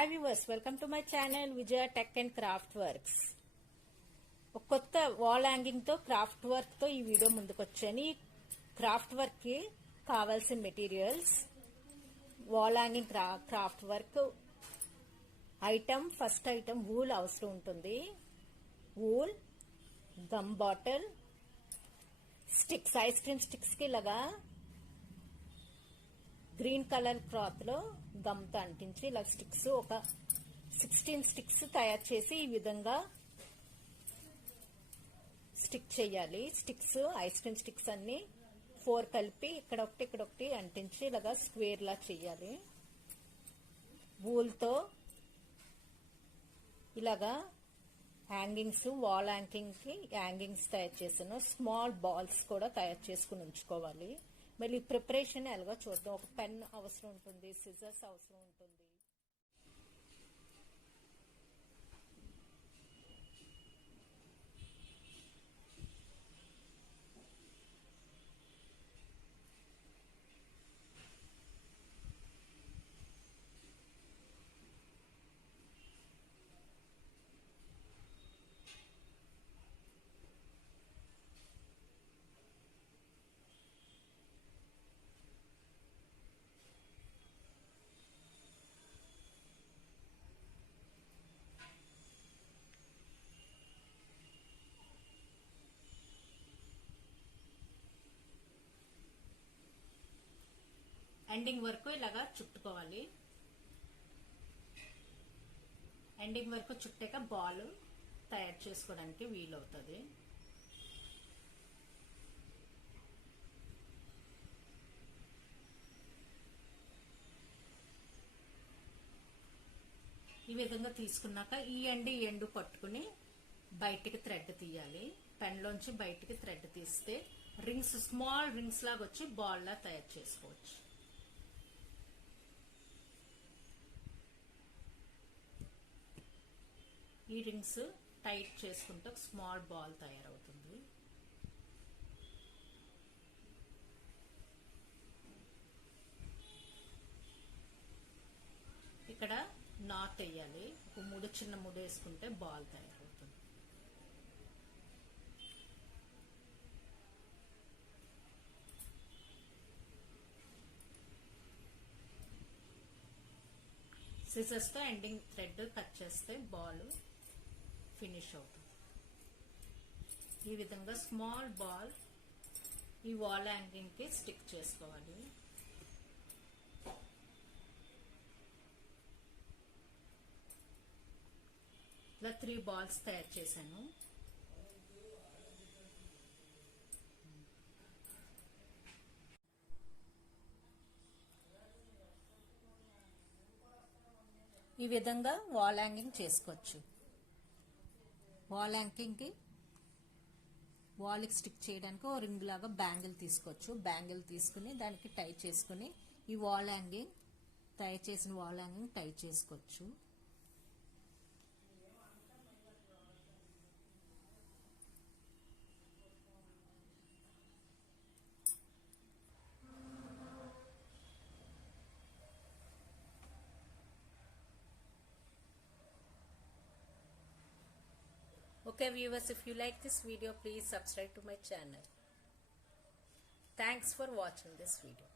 Hi viewers, welcome to my channel Vijaya tech and craft works. ఒక కొత్త wall hanging తో craft work తో ఈ వీడియో ముందుకు వచ్చాను. ఈ క్రాఫ్ట్ వర్క్ కి కావాల్సిన materials, wall hanging craft work item, first item wool అవసరం ఉంటుంది. Wool, gum bottle, sticks, ice cream sticks కి ఇలాగా గ్రీన్ కలర్ క్లాత్ లో గమ్ తో అంటించి ఇలా స్టిక్స్ ఒక 16 స్టిక్స్ తయారు చేసి ఈ విధంగా స్టిక్ చేయాలి. స్టిక్స్, ఐస్ క్రీమ్ స్టిక్స్ అన్ని 4 కలిపి ఇక్కడ ఒకటి అంటించి ఇలాగా స్క్వేర్ లా చేయాలి. వూల్ తో ఇలాగా హ్యాంగింగ్స్, వాల్ హ్యాంగింగ్ కి హ్యాంగింగ్స్ తయారు చేసాను. స్మాల్ బాల్స్ కూడా తయారు చేసుకుని ఉంచుకోవాలి. మళ్ళీ ప్రిపరేషన్ ఎలాగో చూద్దాం. ఒక పెన్ అవసరం ఉంటుంది, సిజర్స్ అవసరం ఉంటుంది. ఎండింగ్ వరకు ఇలాగా చుట్టుకోవాలి. ఎండింగ్ వరకు చుట్టాక బాల్ తయారు చేసుకోవడానికి వీలవుతుంది. ఈ విధంగా తీసుకున్నాక ఈ ఎండు పట్టుకుని బయటికి థ్రెడ్ తీయాలి. పెన్ లోంచి బయటికి థ్రెడ్ తీస్తే రింగ్స్, స్మాల్ రింగ్స్ లాగా వచ్చి బాల్ లా తయారు చేసుకోవచ్చు. ఈ రింగ్స్ టైట్ చేసుకుంటే ఒక స్మాల్ బాల్ తయారవుతుంది. ఇక్కడ నాట్ వేయాలి. ఒక చిన్న ముడి వేసుకుంటే బాల్ తయారవుతుంది. సిజర్స్ తో ఎండింగ్ థ్రెడ్ కట్ చేస్తే బాల్ ఫినిష్ అవుతుంది. ఈ విధంగా స్మాల్ బాల్ ఈ వాల్ హ్యాంగింగ్ కి స్టిక్ చేసుకోవాలి. ఇలా 3 బాల్స్ తయారు చేశాను. ఈ విధంగా వాల్ హ్యాంగింగ్ చేసుకోవచ్చు. వాల్ హ్యాంగింగ్ కి వాల్ కి స్టిక్ చేయడానికి ఓ రింగ్ లాగా బ్యాంగిల్ తీసుకోవచ్చు. బ్యాంగిల్ తీసుకుని దానికి టై చేసుకుని ఈ వాల్ హ్యాంగింగ్, తయారు చేసిన వాల్ హ్యాంగింగ్ టై చేసుకోవచ్చు. Okay viewers, if you like this video, please subscribe to my channel. Thanks for watching this video.